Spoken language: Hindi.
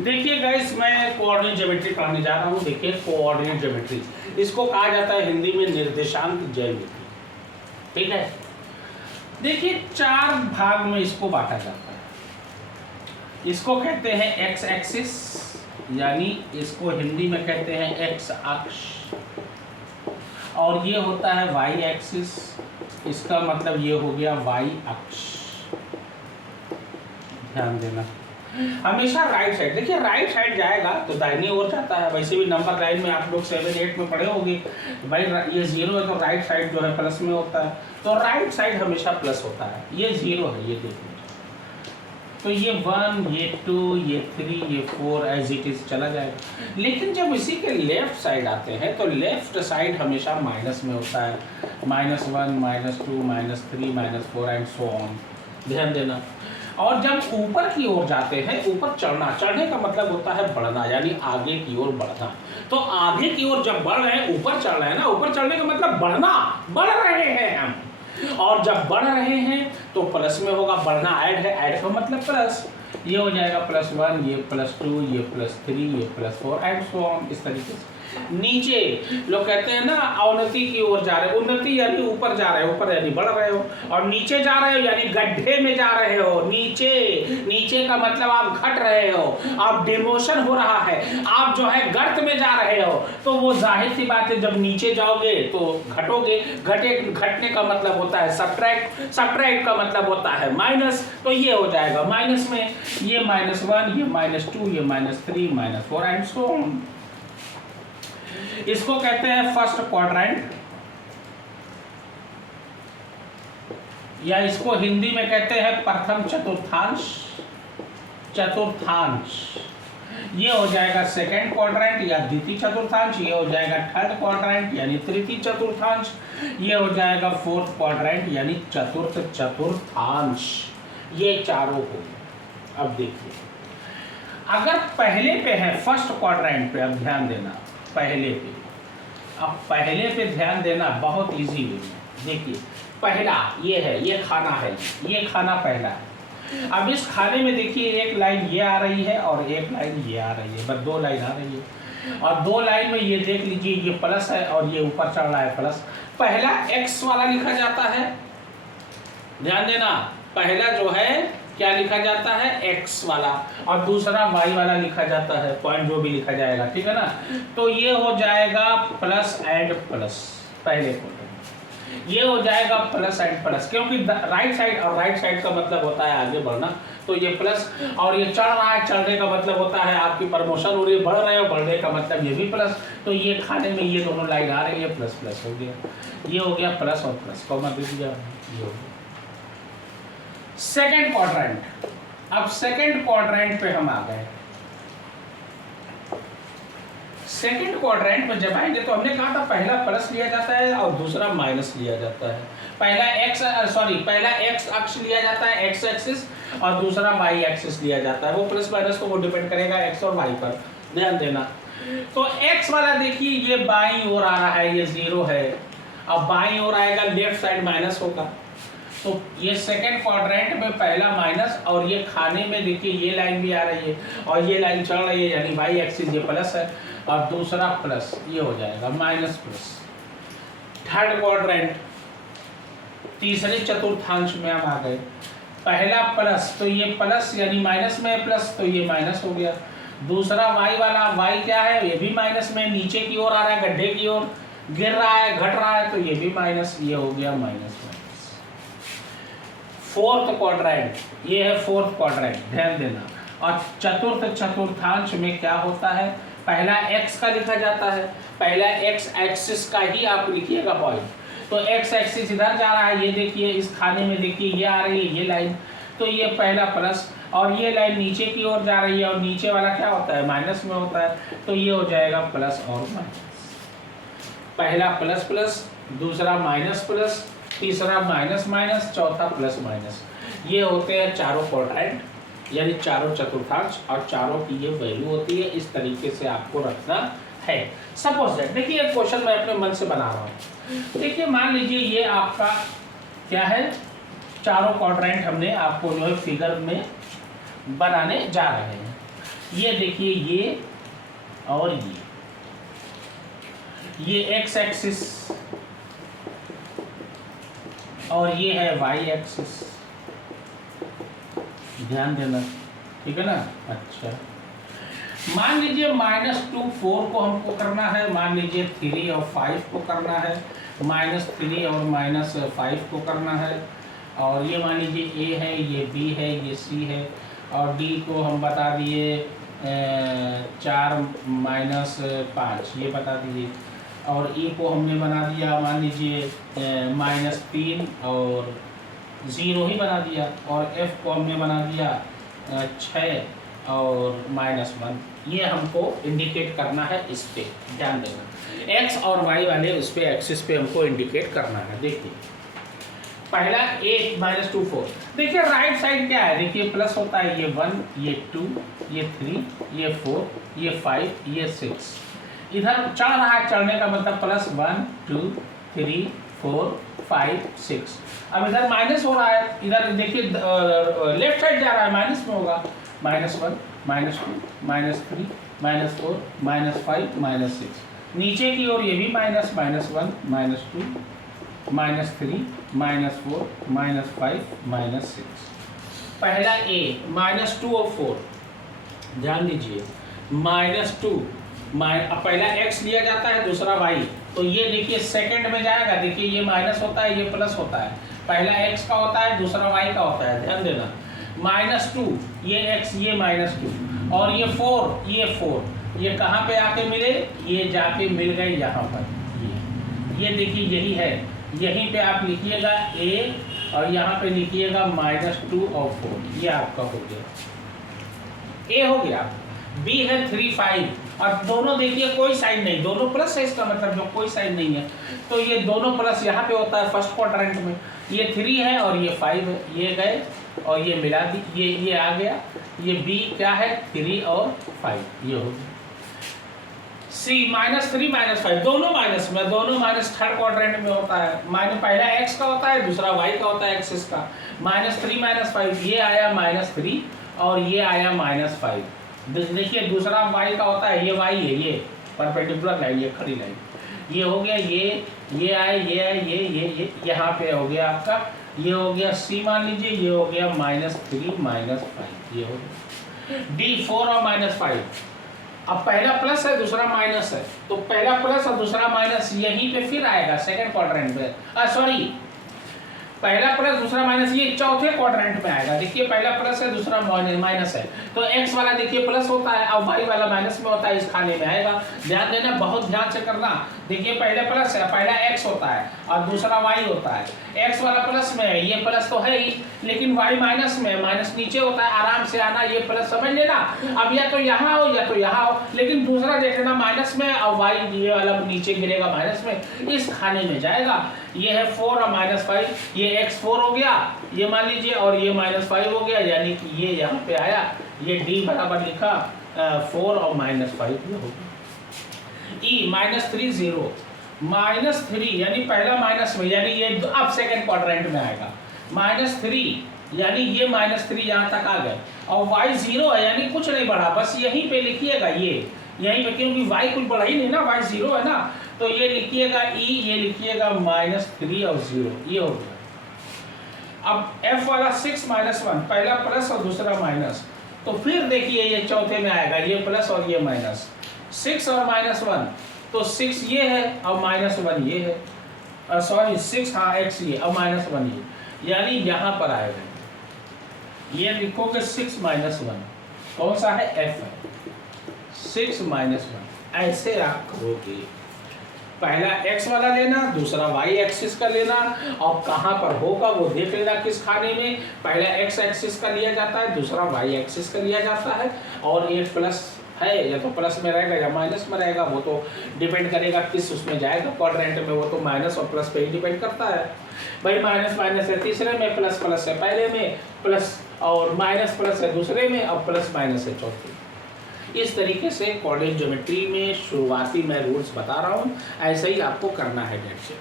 देखिए गाइस, मैं कोऑर्डिनेट ज्योमेट्री पढ़ाने जा रहा हूँ। देखिए कोऑर्डिनेट ज्योमेट्री, इसको कहा जाता है हिंदी में निर्देशांक ज्यामिति। ठीक है, देखिए 4 भाग में इसको बांटा जाता है। इसको कहते हैं एक्स एक्सिस, यानी इसको हिंदी में कहते हैं एक्स अक्ष, और ये होता है वाई एक्सिस, इसका मतलब ये हो गया वाई अक्ष। ध्यान देना, हमेशा राइट साइड, देखिए राइट साइड जाएगा तो दाहिनी ओर जाता है। वैसे भी नंबर लाइन में आप लोग 7 8 में पढ़े होंगे भाई, ये 0 है तो राइट साइड जो है प्लस में होता है, तो राइट साइड हमेशा प्लस होता है। ये 0 है, ये देखिए, तो ये 1, ये 2, ये 3, ये 4 एज इट इज चला जाएगा। लेकिन जब इसी के लेफ्ट साइड आते हैं तो लेफ्ट साइड हमेशा माइनस में होता है, -1, -2, -3, -4 एंड सो ऑन। ध्यान देना। और जब ऊपर की ओर जाते हैं, ऊपर चढ़ना, चढ़ने का मतलब होता है बढ़ना, यानी आगे की ओर बढ़ना। तो आगे की ओर जब बढ़ रहे हैं, ऊपर चढ़ रहे हैं ना, ऊपर चढ़ने का मतलब बढ़ना, बढ़ रहे हैं हम। और जब बढ़ रहे हैं तो प्लस में होगा, बढ़ना ऐड है, ऐड का मतलब प्लस। ये हो जाएगा +1, ये +2, ये +3, ये +4 एंड सो ऑन। इस तरीके से नीचे लोग कहते हैं ना अवनति की ओर जा रहे हो, उन्नति यानी ऊपर जा रहे हो, ऊपर यानी बढ़ रहे हो, और नीचे जा रहे हो यानी गड्ढे में जा रहे हो। नीचे, नीचे का मतलब आप घट रहे हो, आप डिमोशन हो रहा है, आप जो है गर्त में जा रहे हो। तो वो जाहिर सी बात है, जब नीचे जाओगे तो घटोगे, घटने का मतलब होता है सब्ट्रैक्ट, सब्ट्रैक्ट का मतलब होता है माइनस। तो ये हो जाएगा माइनस में, ये -1, ये -2, ये -3, -4 एंड सो ऑन। इसको कहते हैं फर्स्ट क्वाड्रेंट, या इसको हिंदी में कहते हैं प्रथम चतुर्थांश, चतुर्थांश। ये हो जाएगा सेकंड क्वाड्रेंट या द्वितीय चतुर्थांश, ये हो जाएगा थर्ड क्वाड्रेंट यानी तृतीय चतुर्थांश, ये हो जाएगा फोर्थ क्वाड्रेंट यानी चतुर्थ चतुर्थांश। ये चारों को। अब देखिए, अगर पहले पे है फर्स्ट क्वाड्रेंट पे, अब ध्यान देना पहले पे, अब पहले पे ध्यान देना, बहुत इजी वे में। देखिए पहला ये है, ये खाना है, ये खाना पहला है। अब इस खाने में देखिए एक लाइन ये आ रही है और एक लाइन ये आ रही है, बस 2 लाइन आ रही है। और 2 लाइन में ये देख लीजिए, ये प्लस है और ये ऊपर चढ़ रहा है प्लस। पहला x वाला लिखा जाता है, ध्यान देना, पहला जो है क्या लिखा जाता है, x वाला, और दूसरा y वाला लिखा जाता है, पॉइंट जो भी लिखा जाएगा, ठीक है ना। तो ये हो जाएगा प्लस एंड प्लस, पहले को ये हो जाएगा प्लस एंड प्लस, क्योंकि राइट साइड, और राइट साइड का मतलब होता है आगे बढ़ना, तो ये प्लस, और ये चढ़ रहा है, चढ़ने का मतलब होता है आपकी प्रमोशन हो रही है, बढ़ रहे हो, बढ़ने का मतलब ये भी प्लस। तो ये खाने में ये दोनों लाइन आ रही है, प्लस प्लस हो गया, ये हो गया प्लस और प्लस, कॉमा दे दिया, ये हो गया सेकेंड क्वाड्रेंट। अब सेकेंड क्वाड्रेंट पे हम आ गए। सेकेंड क्वाड्रेंट में जब आएंगे तो हमने कहा था पहला प्लस लिया जाता है और दूसरा माइनस लिया जाता है। पहला एक्स अक्ष लिया जाता है, एक्स एक्सिस, और दूसरा वाई एक्सिस लिया जाता है। वो प्लस माइनस को वो डिपेंड करेगा एक्स और वाई पर, ध्यान देना। तो एक्स वाला देखिए ये बाईं ओर आ रहा है, ये 0 है, अब बाईं ओर आएगा, लेफ्ट साइड माइनस होगा। तो ये सेकेंड क्वाड्रेंट में पहला माइनस, और ये खाने में देखिए ये लाइन भी आ रही है और ये लाइन चढ़ रही है, यानी वाई एक्सिस ये प्लस है, और दूसरा प्लस, ये हो जाएगा माइनस प्लस। थर्ड क्वाड्रेंट, तीसरे चतुर्थांश में हम आ गए। पहला प्लस, तो ये प्लस यानी माइनस में प्लस, तो ये माइनस हो गया। दूसरा वाई वाला, वाई क्या है, ये भी माइनस में, नीचे की ओर आ रहा है, गड्ढे की ओर गिर रहा है, घट रहा है, तो ये भी माइनस, ये हो गया माइनस। फोर्थ क्वाड्रेंट, ये है फोर्थ क्वाड्रेंट, ध्यान देना। और चतुर्थ चतुर्थांश में क्या होता है, पहला x का लिखा जाता है, पहला x एक्सिस का ही आप लिखिएगा पॉइंट। तो x एक्सिस इधर जा रहा है, ये देखिए इस खाने में देखिए ये आ रही है ये लाइन, तो ये पहला प्लस, और ये लाइन नीचे की ओर जा रही है, और नीचे वाला क्या होता है, माइनस में होता है, तो ये हो जाएगा प्लस और माइनस। पहला प्लस प्लस, दूसरा माइनस प्लस, तीसरा माइनस माइनस, चौथा प्लस माइनस। ये होते हैं चारों क्वाड्रेंट, यानी चारों चतुर्थांश, और चारों की ये वैल्यू होती है। इस तरीके से आपको रखना है। सपोज दैट, देखिए एक क्वेश्चन मैं अपने मन से बना रहा हूँ। देखिए मान लीजिए ये आपका क्या है, चारों क्वाड्रेंट हमने आपको जो है फिगर में बनाने जा रहे हैं। ये देखिए ये और ये एक्स एक्सिस और ये है वाई एक्सिस, ध्यान देना, ठीक है ना। अच्छा, मान लीजिए -2 4 को हमको करना है, मान लीजिए 3 और 5 को करना है, -3 और -5 को करना है, और ये मान लीजिए ए है, ये बी है, ये सी है, और डी को हम बता दिए 4 -5 ये बता दिए, और ई को हमने बना दिया मान लीजिए -3 और 0 ही बना दिया, और एफ को हमने बना दिया 6 और -1। ये हमको इंडिकेट करना है, इस पे ध्यान देना, एक्स और वाई वाले उस पे एक्सिस पे हमको इंडिकेट करना है। देखिए पहला 8 -2 4, देखिए राइट साइड क्या है, देखिए प्लस होता है, ये 1 ये 2 ये 3 ये 4 ये 5 ये 6, इधर चढ़ रहा है, चढ़ने का मतलब प्लस 1 2 3 4 5 6। अब इधर माइनस हो रहा है, इधर देखिए लेफ्ट साइड जा रहा है, माइनस में होगा, -1 -2 -3 -4 -5 -6। नीचे की ओर ये भी -1 -2 -3 -4 -5 -6। पहला ए -2 और 4, ध्यान दीजिए -2 पहला x लिया जाता है, दूसरा y, तो ये देखिए सेकंड में जाएगा, देखिए ये माइनस होता है, ये प्लस होता है, पहला x का होता है, दूसरा y का होता है, ध्यान देना। -2 ये x ये -2, और ये 4 ये कहाँ पे आके मिले, ये जाके मिल गए यहाँ पर, ये देखिए यही है, यहीं पे आप लिखिएगा a और यहाँ पे लिखिएगा -2 और 4, ये आपका हो गया, a हो गया। b है 3 5, और दोनों देखिए कोई साइन नहीं, दोनों प्लस है, इसका मतलब जो कोई साइन नहीं है, तो ये दोनों प्लस यहाँ पे होता है फर्स्ट क्वाड्रेंट में, ये 3 है और ये 5 है, ये गए और ये मिला दी, ये आ गया, ये b क्या है 3 और 5, ये हो गया। c -3 -5 दोनों माइनस में, दोनों माइनस थर्ड क्वाड्रेंट में होता है, माइनस पहला x का होता है, दूसरा y का होता है, एक्सिस का, -3 -5 ये आया -3 और ये आया -5। देखिए दूसरा y का होता है, ये y है, ये परपेंडिकुलर लाइन, ये खड़ी लाइन, ये हो गया, ये आए, ये आए, ये यहाँ पे हो गया आपका, ये हो गया c मान लीजिए, ये हो गया -3 -5, ये हो गया d 4 और -5। अब पहला प्लस है, दूसरा माइनस है, तो पहला प्लस और दूसरा माइनस यहीं पे फिर आएगा सेकंड क्वाड्रेंट में, सॉरी पहला प्लस दूसरा माइनस ये चौथे क्वाड्रेंट में आएगा। देखिए पहला प्लस है, दूसरा माइनस है, तो x वाला देखिए प्लस होता है और y वाला माइनस में होता है, इस खाने में आएगा। ध्यान देना, बहुत ध्यान से करना। देखिए पहले प्लस है, पहला x होता है और दूसरा y होता है। x वाला प्लस में है, ये प्लस तो है ही, लेकिन y माइनस में, माइनस नीचे होता है, आराम से आना, ये प्लस समझ लेना। अब या तो यहाँ हो या तो यहाँ हो, लेकिन दूसरा देख लेना माइनस में और y ये वाला नीचे गिरेगा माइनस में, इस खाने में जाएगा। ये है 4 और -5, ये x 4 हो गया, ये मान लीजिए, और ये -5 हो गया, यानी कि ये यहाँ पे आया, ये d बराबर लिखा 4 और -5 ये हो गया। e -3 0, -3 यानी पहला माइनस में, यानी ये अब सेकंड क्वाड्रेंट में आएगा, -3 यानी ये -3 यहाँ तक आ गए, और y 0 है यानी कुछ नहीं बढ़ा, बस यहीं पे लिखिएगा, ये यहीं पे, क्योंकि y कुछ बढ़ा ही नहीं ना, y 0 है ना, तो ये लिखिएगा e, ये लिखिएगा -3 और 0, ये हो गया। अब f वाला 6 -1, पहला प्लस और दूसरा माइनस, तो फिर देखिए ये चौथे में आएगा, ये प्लस और ये माइनस, 6 और -1, तो 6 ये है और -1 ये है, सॉरी 6 हाँ x ये और -1 ये, यानी यहाँ पर आएगा, ये लिखोगे 6 -1, कौन सा है, f है, 6 -1, ऐसे आप करोगे। पहला x वाला लेना, दूसरा y एक्सिस का लेना, और कहाँ पर होगा वो देख लेना किस खाने में। पहला x एक्सिस का लिया जाता है, दूसरा y एक्सिस का लिया जाता है, और ये प्लस है या तो प्लस में रहेगा या माइनस में रहेगा, वो तो डिपेंड करेगा किस उसमें जाएगा क्वाड्रेंट में, वो तो माइनस और प्लस पे ही डिपेंड करता है। भाई माइनस माइनस है तीसरे में, प्लस प्लस है पहले में, प्लस और माइनस प्लस है दूसरे में, और प्लस माइनस है चौथे। इस तरीके से कोऑर्डिनेट ज्योमेट्री में शुरुआती मैं रूल्स बता रहा हूँ, ऐसे ही आपको करना है। डेट से